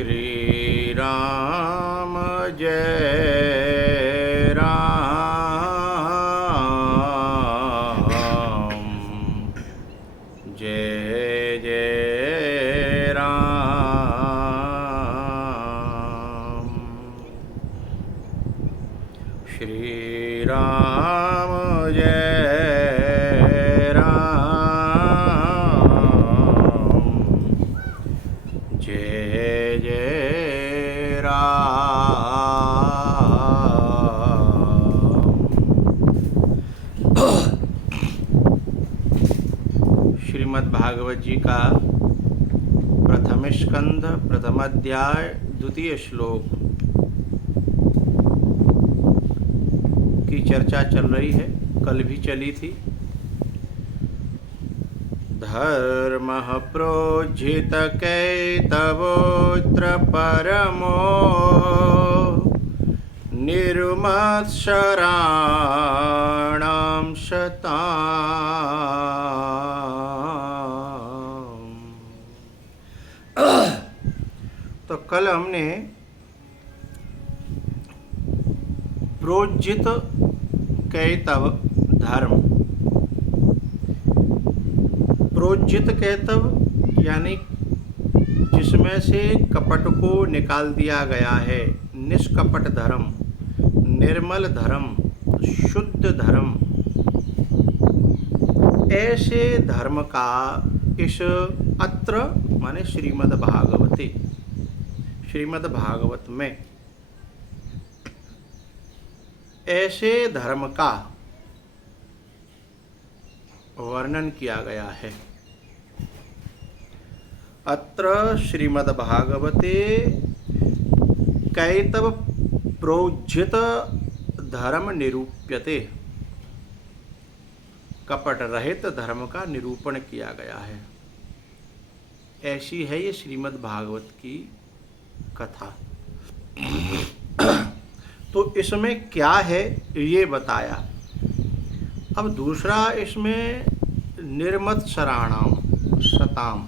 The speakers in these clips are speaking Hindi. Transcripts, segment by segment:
श्री राम जय राम जय जय राम। श्री राम जय राम जय जय राम। श्रीमद् भागवत जी का प्रथम स्कंध प्रथम अध्याय द्वितीय श्लोक की चर्चा चल रही है, कल भी चली थी। धर्मः प्रोज्झित कैतवोऽत्र परमो निर्मत्सराणां शताम्। तो कल हमने प्रोज्झित कैतव धर्म, प्रोज्झित कैतव यानी जिसमें से कपट को निकाल दिया गया है, निष्कपट धर्म, निर्मल धर्म, शुद्ध धर्म, ऐसे धर्म का इस अत्र माने श्रीमद् भागवते, श्रीमद् भागवत में ऐसे धर्म का वर्णन किया गया है। अत्र श्रीमद् भागवते कैतव प्रोज्झित धर्म निरूप्यते, कपट रहित धर्म का निरूपण किया गया है। ऐसी है ये श्रीमद् भागवत की कथा। तो इसमें क्या है ये बताया। अब दूसरा इसमें निर्मत्सराणाम शताम,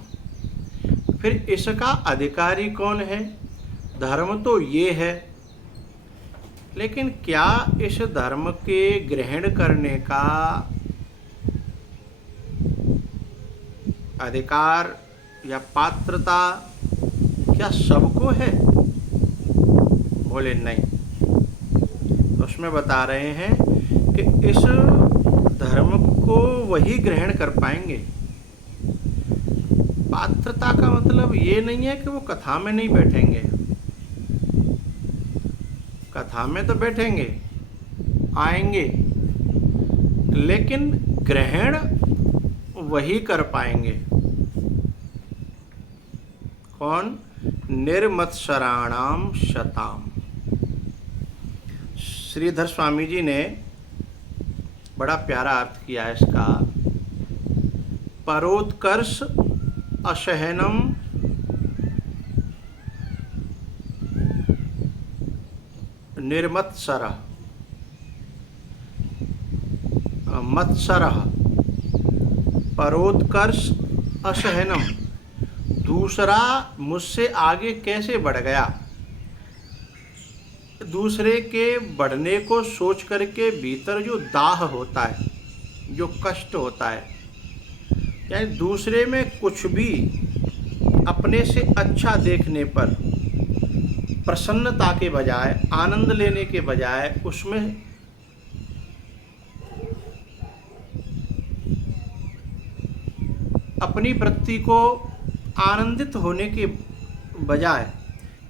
फिर इसका अधिकारी कौन है? धर्म तो ये है, लेकिन क्या इस धर्म के ग्रहण करने का अधिकार या पात्रता क्या सबको है? बोले नहीं। तो उसमें बता रहे हैं कि इस धर्म को वही ग्रहण कर पाएंगे। पात्रता का मतलब ये नहीं है कि वो कथा में नहीं बैठेंगे, कथा में तो बैठेंगे, आएंगे, लेकिन ग्रहण वही कर पाएंगे। कौन? निर्मत्सराणाम शताम। श्रीधर स्वामी जी ने बड़ा प्यारा अर्थ किया है इसका। परोत्कर्ष असहनम निर्मत्सरः मत्सरः, परोत्कर्ष असहनम, दूसरा मुझसे आगे कैसे बढ़ गया, दूसरे के बढ़ने को सोच करके भीतर जो दाह होता है, जो कष्ट होता है, यानी दूसरे में कुछ भी अपने से अच्छा देखने पर प्रसन्नता के बजाय, आनंद लेने के बजाय उसमें अपनी वृत्ति को आनंदित होने के बजाय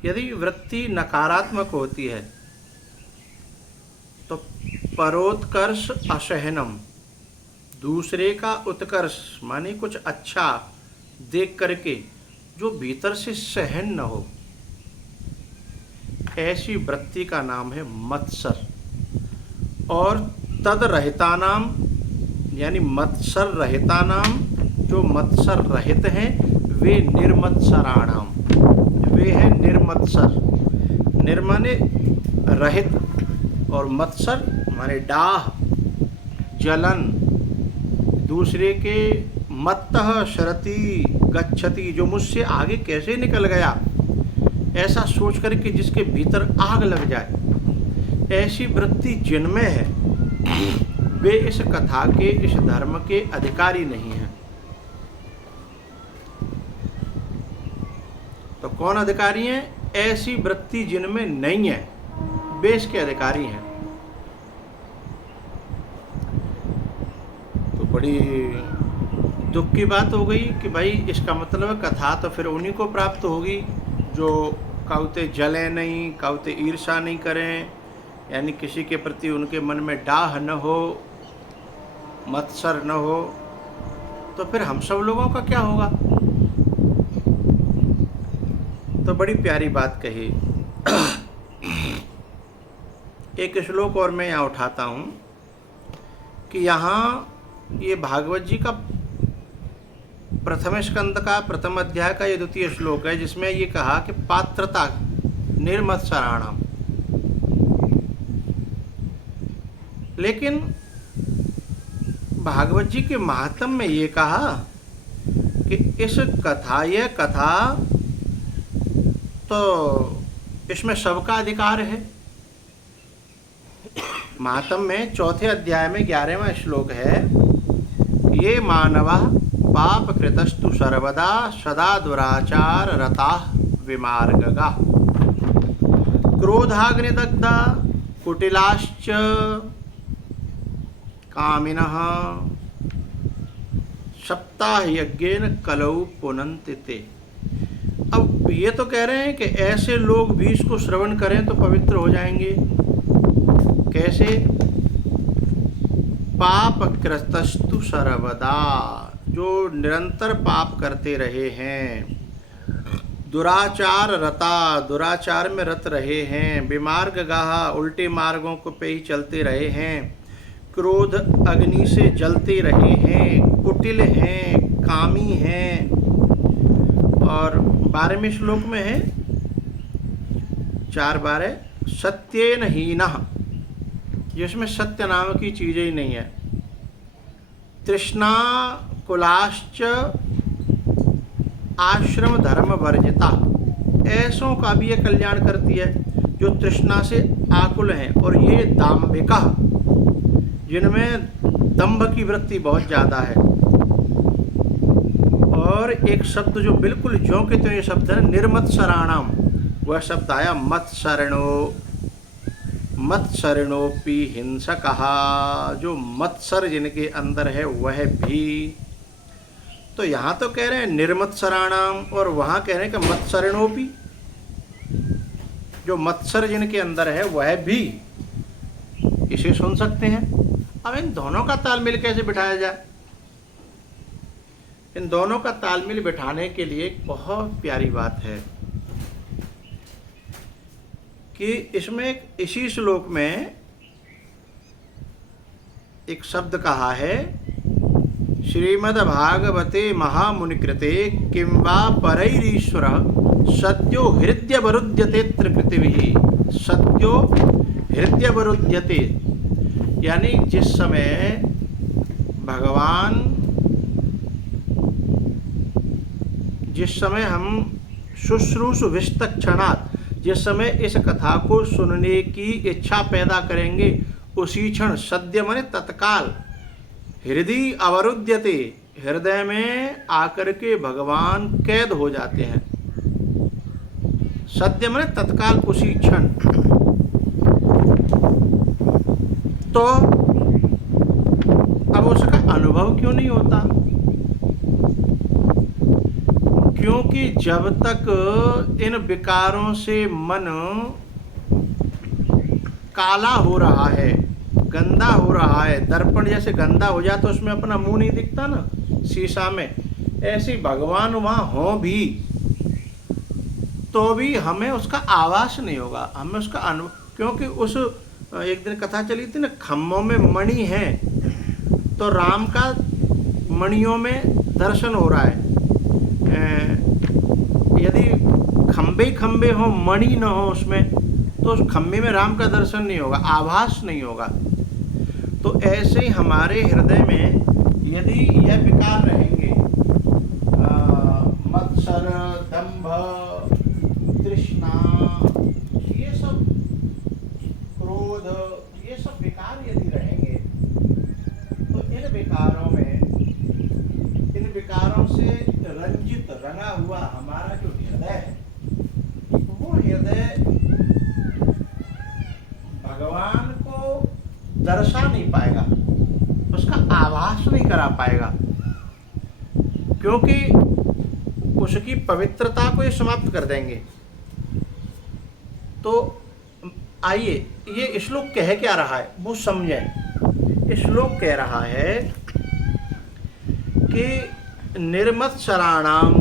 यदि वृत्ति नकारात्मक होती है तो परोत्कर्ष असहनम, दूसरे का उत्कर्ष माने कुछ अच्छा देख करके जो भीतर से सहन न हो, ऐसी वृत्ति का नाम है मत्सर। और तद रहता नाम यानी मत्सर रहता नाम, जो मत्सर रहित हैं वे निर्मत्सराणाम, वे हैं निर्मत्सर। निर्माने रहित और मत्सर माने डाह, जलन, दूसरे के मत्तः शरति गच्छति, जो मुझसे आगे कैसे निकल गया, ऐसा सोच करके जिसके भीतर आग लग जाए, ऐसी वृत्ति जिनमें है वे इस कथा के, इस धर्म के अधिकारी नहीं हैं। तो कौन अधिकारी हैं? ऐसी वृत्ति जिनमें नहीं है वे इसके अधिकारी हैं। तो बड़ी दुख की बात हो गई कि भाई इसका मतलब कथा तो फिर उन्हीं को प्राप्त होगी जो कौते जले नहीं, कौते ईर्षा नहीं करें, यानी किसी के प्रति उनके मन में डाह न हो, मत्सर न हो। तो फिर हम सब लोगों का क्या होगा? तो बड़ी प्यारी बात कही। एक श्लोक और मैं यहाँ उठाता हूँ कि यहाँ ये भागवत जी का प्रथम स्कंद का प्रथम अध्याय का ये द्वितीय श्लोक है, जिसमें ये कहा कि पात्रता निर्मत्सराणाम। लेकिन भागवत जी के महात्म में ये कहा कि इस कथा, यह कथा तो इसमें सबका अधिकार है। महात्म में चौथे अध्याय में 11वां श्लोक है, ये मानवा पाप कृतस्तु सर्वदा सदा दुराचार रता विमार्गगा क्रोधाग्निदग्धा कुटिलाश्च कामिनः सप्ताह यज्ञेन कलौ पुनन्ति ते। अब ये तो कह रहे हैं कि ऐसे लोग भी इसको श्रवण करें तो पवित्र हो जाएंगे। कैसे? पाप कृतस्तु सर्वदा, जो निरंतर पाप करते रहे हैं, दुराचार रता, दुराचार में रत रहे हैं, विमार्ग गाहा, उल्टे मार्गों को पे ही चलते रहे हैं, क्रोध अग्नि से जलते रहे हैं, कुटिल हैं, कामी हैं। और 12वें श्लोक में है 4:12 सत्येन हीनः, जिसमें सत्य नाम की चीज़ ही नहीं है। तृष्णा कुलाश्च आश्रम धर्म वर्जिता, ऐसों का भी ये कल्याण करती है जो तृष्णा से आकुल हैं। और ये दाम्भिका, जिनमें दंभ की वृत्ति बहुत ज़्यादा है। और एक शब्द जो बिल्कुल ज्यों के त्यों ये शब्द है निर्मत्सराणाम, वह शब्द आया मत्सरणो, मत्सरणोपि हिंसकहा, जो मत्सर जिनके अंदर है वह भी। तो यहाँ तो कह रहे हैं निर्मत्सराणाम और वहाँ कह रहे हैं कि मत्सरणोपि, जो मत्सर जिनके अंदर है वह भी इसे सुन सकते हैं। अब इन दोनों का तालमेल कैसे बिठाया जाए? इन दोनों का तालमेल बिठाने के लिए एक बहुत प्यारी बात है कि इसमें इसी श्लोक में एक शब्द कहा है, श्रीमद्भागवते महामुनिकृते किं वा परैरीश्वर सत्यो हृदयवरुध्यते पृथिवी। सत्यो हृदयवरुध्यते, यानी जिस समय भगवान, जिस समय हम शुश्रूषु विस्तक्षणात्, जिस समय इस कथा को सुनने की इच्छा पैदा करेंगे, उसी क्षण सद्य माने तत्काल, हृदय अवरुध्यते, हृदय में आकर के भगवान कैद हो जाते हैं। सद्य माने तत्काल, उसी क्षण। तो अब उसका अनुभव क्यों नहीं होता? क्योंकि जब तक इन विकारों से मन काला हो रहा है, गंदा हो रहा है, दर्पण जैसे गंदा हो जाए तो उसमें अपना मुंह नहीं दिखता ना शीशा में, ऐसे भगवान वहाँ हों भी तो भी हमें उसका आभास नहीं होगा, हमें उसका अनुभव। क्योंकि उस एक दिन कथा चली थी ना, खम्भों में मणि है तो राम का मणियों में दर्शन हो रहा है। यदि खम्भे खम्भे हो, मणि न हो उसमें, तो उस खम्भे में राम का दर्शन नहीं होगा, आभास नहीं होगा। तो ऐसे ही हमारे हृदय में यदि यह विकार रहेंगे, मत्सर, दंभ, तृष्णा, हृदय भगवान को दर्शा नहीं पाएगा, उसका आभास नहीं करा पाएगा, क्योंकि उसकी पवित्रता को ये समाप्त कर देंगे। तो आइए ये श्लोक कह क्या रहा है वो समझें। श्लोक कह रहा है कि निर्मत्सराणाम,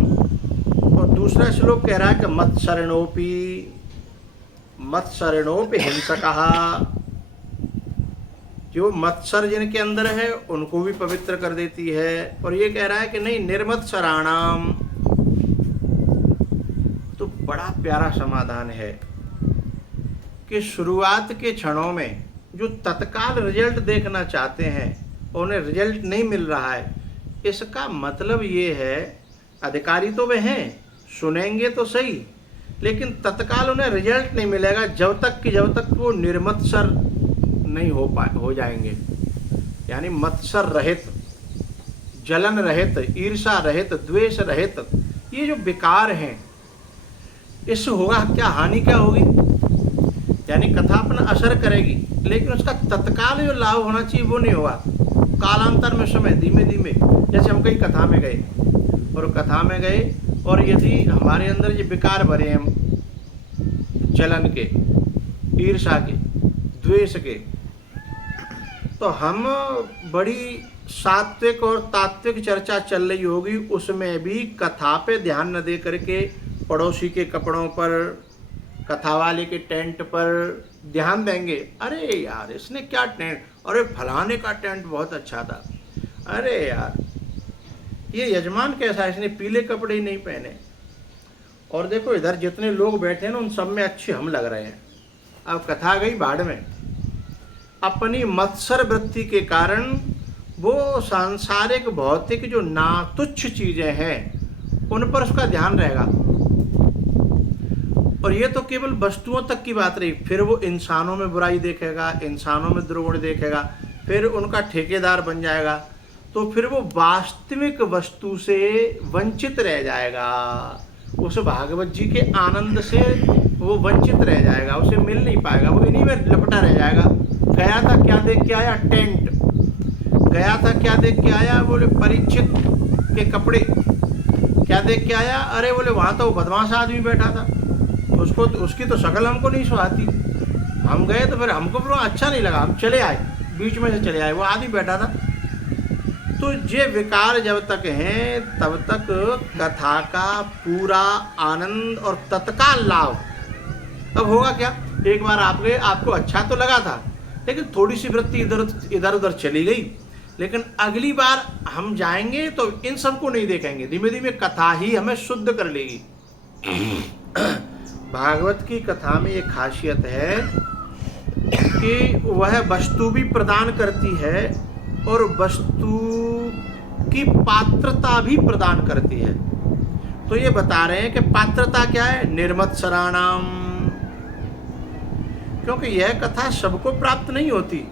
और दूसरा श्लोक कह रहा है कि मत्सरणोपि हिंसकः, जो मत्सर जिनके अंदर है उनको भी पवित्र कर देती है। और ये कह रहा है कि नहीं निर्मत्सराणाम। तो बड़ा प्यारा समाधान है कि शुरुआत के क्षणों में जो तत्काल रिजल्ट देखना चाहते हैं उन्हें रिजल्ट नहीं मिल रहा है, इसका मतलब ये है अधिकारी तो वे हैं, सुनेंगे तो सही, लेकिन तत्काल उन्हें रिजल्ट नहीं मिलेगा जब तक वो निर्मत्सर नहीं हो जाएंगे। यानी मत्सर रहित, जलन रहित, ईर्षा रहित, द्वेष रहित, ये जो विकार हैं, इससे होगा क्या, हानि क्या होगी? यानी कथा अपना असर करेगी, लेकिन उसका तत्काल जो लाभ होना चाहिए वो नहीं होगा। कालांतर में समय धीमे धीमे, जैसे हम कहीं कथा में गए और यदि हमारे अंदर ये विकार भरे हैं, जलन के, ईर्षा के, द्वेष के, तो हम बड़ी सात्विक और तात्विक चर्चा चल रही होगी, उसमें भी कथा पे ध्यान न दे करके पड़ोसी के कपड़ों पर, कथा वाले के टेंट पर ध्यान देंगे। अरे यार इसने क्या टेंट, अरे फलाने का टेंट बहुत अच्छा था, अरे यार ये यजमान कैसा है, इसने पीले कपड़े ही नहीं पहने। और देखो इधर जितने लोग बैठे हैं ना उन सब में अच्छे हम लग रहे हैं। अब कथा गई भाड़ में। अपनी मत्सर वृत्ति के कारण वो सांसारिक भौतिक जो नातुच्छ चीजें हैं उन पर उसका ध्यान रहेगा। और ये तो केवल वस्तुओं तक की बात रही, फिर वो इंसानों में बुराई देखेगा, इंसानों में दुर्गुण देखेगा, फिर उनका ठेकेदार बन जाएगा, तो फिर वो वास्तविक वस्तु से वंचित रह जाएगा, उस भागवत जी के आनंद से वो वंचित रह जाएगा, उसे मिल नहीं पाएगा, वो इन्हीं में लपटा रह जाएगा। गया था क्या देख के आया, टेंट। गया था क्या देख के आया, बोले परीक्षित के कपड़े। क्या देख के आया, अरे बोले वहाँ तो बदमाश आदमी बैठा था, उसको उसकी तो शक्ल हमको नहीं सुहाती। हम गए तो फिर हमको अच्छा नहीं लगा, हम चले आए, बीच में से चले आए, वो आदमी बैठा था। तो ये विकार जब तक हैं तब तक कथा का पूरा आनंद और तत्काल लाभ। अब होगा क्या, एक बार आप गए, आपको अच्छा तो लगा था, लेकिन थोड़ी सी वृत्ति इधर उधर चली गई, लेकिन अगली बार हम जाएंगे तो इन सबको नहीं देखेंगे, धीमे धीमे कथा ही हमें शुद्ध कर लेगी। भागवत की कथा में एक खासियत है कि वह वस्तु भी प्रदान करती है और वस्तु की पात्रता भी प्रदान करती है। तो ये बता रहे हैं कि पात्रता क्या है, निर्मत्सराणाम, क्योंकि यह कथा सबको प्राप्त नहीं होती।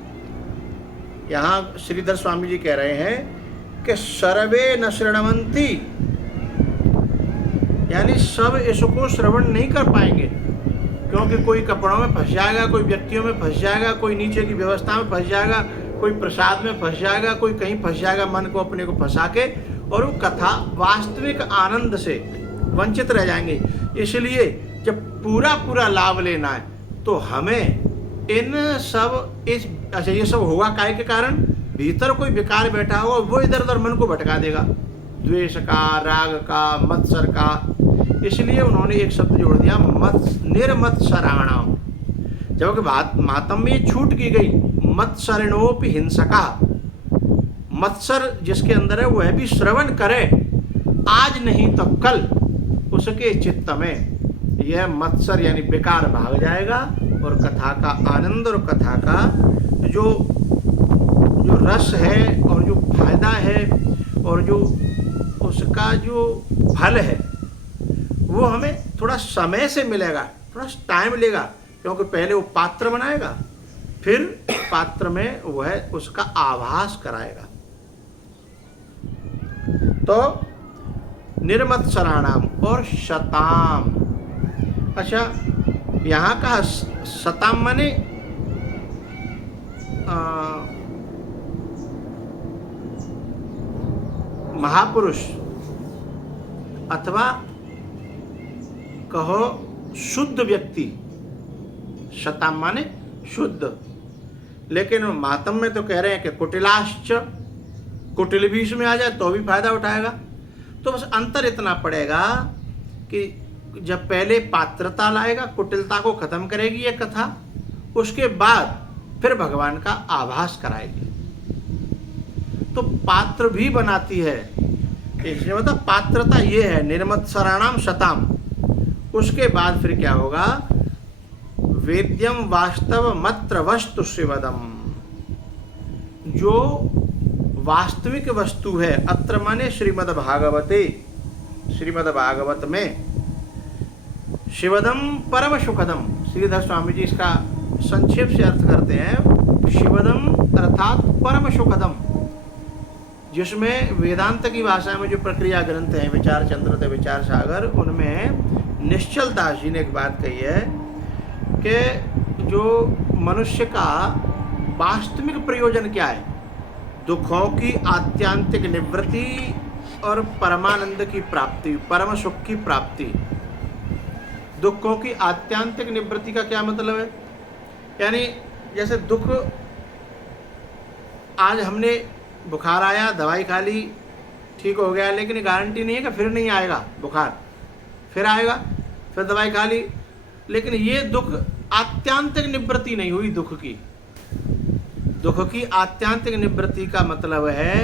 यहाँ श्रीधर स्वामी जी कह रहे हैं कि सर्वे न शृण्वन्ति, यानी सब इसको श्रवण नहीं कर पाएंगे, क्योंकि कोई कपड़ों में फंस जाएगा, कोई व्यक्तियों में फंस जाएगा, कोई नीचे की व्यवस्था में फंस जाएगा, कोई प्रसाद में फंस जाएगा, कोई कहीं फंस जाएगा, मन को अपने को फंसा के, और वो कथा वास्तविक आनंद से वंचित रह जाएंगे। इसलिए जब पूरा लाभ लेना है तो हमें इन सब अच्छा ये सब होगा काय के कारण, भीतर कोई विकार बैठा होगा, वो इधर उधर मन को भटका देगा, द्वेष का, राग का, मत्सर का। इसलिए उन्होंने एक शब्द जोड़ दिया, निर्मत्सराणाम। जबकि मातम में छूट की गई, मत्सरणोपि हिंसका, मत्सर जिसके अंदर है वह भी श्रवण करे, आज नहीं तो कल उसके चित्त में यह मत्सर यानी बेकार भाग जाएगा, और कथा का आनंद और कथा का जो रस है और जो फायदा है और जो उसका जो फल है वो हमें थोड़ा समय से मिलेगा, थोड़ा टाइम लेगा, क्योंकि पहले वो पात्र बनाएगा, फिर पात्र में वह उसका आभास कराएगा। तो निर्मत्सराणाम और शताम। अच्छा यहाँ कहा सताम माने महापुरुष अथवा कहो शुद्ध व्यक्ति। शताम माने शुद्ध। लेकिन मातम में तो कह रहे हैं कि कुटिलाश्च, कुटिल भी इसमें आ जाए तो भी फायदा उठाएगा। तो बस अंतर इतना पड़ेगा कि जब पहले पात्रता लाएगा, कुटिलता को खत्म करेगी ये कथा, उसके बाद फिर भगवान का आभास कराएगी। तो पात्र भी बनाती है, इसलिए मतलब पात्रता ये है निर्मत्सराणाम शताम। उसके बाद फिर क्या होगा, वेद्यम वास्तव मत्र वस्तु शिवदम, जो वास्तविक वस्तु है। अत्र माने श्रीमद् भागवते, श्रीमद् भागवत में शिवदम परम सुखदम। श्रीधर स्वामी जी इसका संक्षेप से अर्थ करते हैं। शिवदम अर्थात परम सुखदम, जिसमें वेदांत की भाषा में जो प्रक्रिया ग्रंथ हैं, विचार चंद्र विचार सागर, उनमें निश्चल दास जी ने एक बात कही है कि जो मनुष्य का वास्तविक प्रयोजन क्या है, दुखों की आत्यांतिक निवृत्ति और परमानंद की प्राप्ति, परम सुख की प्राप्ति। दुखों की आत्यांतिक निवृत्ति का क्या मतलब है, यानी जैसे दुख, आज हमने बुखार आया, दवाई खा ली, ठीक हो गया, लेकिन गारंटी नहीं है कि फिर नहीं आएगा बुखार, फिर आएगा, फिर दवाई खा ली, लेकिन ये दुख आत्यांतिक निवृत्ति नहीं हुई। दुख की आत्यांतिक निवृत्ति का मतलब है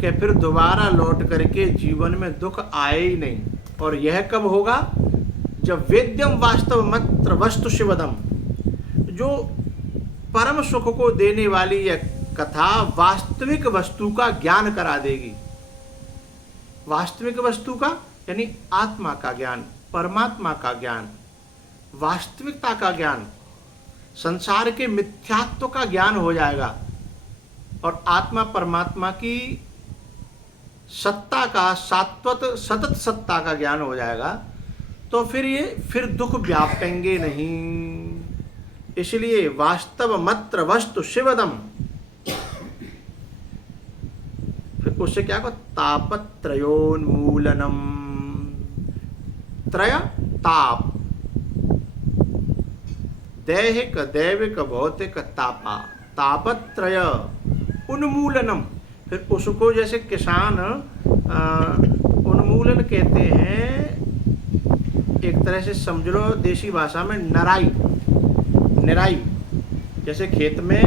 कि फिर दोबारा लौट करके जीवन में दुख आए ही नहीं। और यह कब होगा, जब वेद्यम वास्तव मत्र वस्तु शिवदम, जो परम सुख को देने वाली यह कथा वास्तविक वस्तु का ज्ञान करा देगी। वास्तविक वस्तु का यानी आत्मा का ज्ञान, परमात्मा का ज्ञान, वास्तविकता का ज्ञान, संसार के मिथ्यात्व का ज्ञान हो जाएगा और आत्मा परमात्मा की सत्ता का, सात्वत सतत सत्ता का ज्ञान हो जाएगा। तो फिर दुख व्यापेंगे नहीं। इसलिए वास्तव मत्र वस्तु शिवदम, फिर उससे क्या को तापत्रयोन्मूलनम। त्रय ताप, दैहिक दैविक भौतिक तापा, तापत्रय उन्मूलनम। फिर उसको जैसे किसान उन्मूलन कहते हैं, एक तरह से समझ लो देसी भाषा में नराई। निराई, जैसे खेत में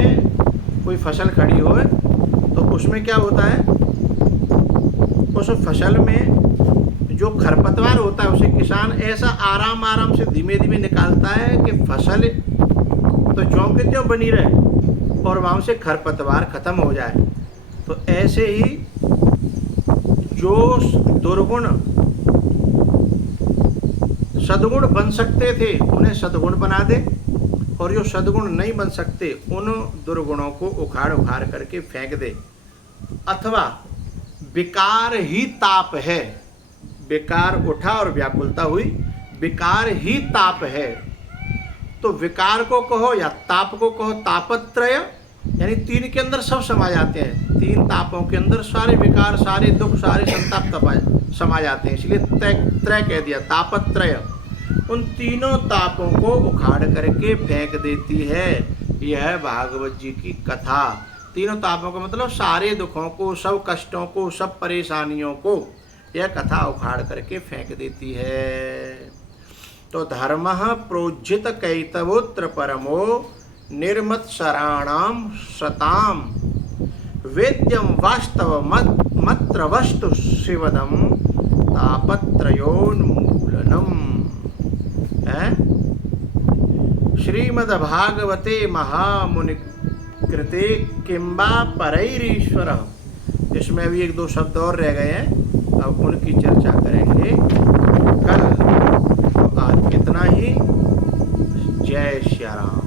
कोई फसल खड़ी हो तो उसमें क्या होता है, उस फसल में जो खरपतवार होता है उसे किसान ऐसा आराम आराम से धीमे धीमे निकालता है कि फसल तो ज्यों के त्यों बनी रहे और वहाँ से खरपतवार खत्म हो जाए। तो ऐसे ही जो दुर्गुण सद्गुण बन सकते थे उन्हें सद्गुण बना दे, और जो सद्गुण नहीं बन सकते उन दुर्गुणों को उखाड़ उखाड़ करके फेंक दे। अथवा विकार ही ताप है, विकार उठा और व्याकुलता हुई, विकार ही ताप है। तो विकार को कहो या ताप को कहो, तापत्रय यानी तीन के अंदर सब समा जाते हैं। तीन तापों के अंदर सारे विकार, सारे दुख, सारे संताप समा जाते हैं, इसलिए त्रय कह दिया, तापत्रय। उन तीनों तापों को उखाड़ करके फेंक देती है यह भागवत जी की कथा। तीनों तापों का मतलब सारे दुखों को, सब कष्टों को, सब परेशानियों को यह कथा उखाड़ करके फेंक देती है। तो धर्म प्रोज्झित कैतवोत्र परमो निर्मत्सराणाम शताम वेद्यम वास्तव मत्र वस्तु शिवदम तापत्रयोन्मूलनम। श्रीमद्भागवते महामुनि कृते किंबा परैरीश्वर। इसमें भी एक दो शब्द और रह गए हैं, अब उनकी चर्चा करेंगे कल। तो आज इतना ही। जय श्री राम।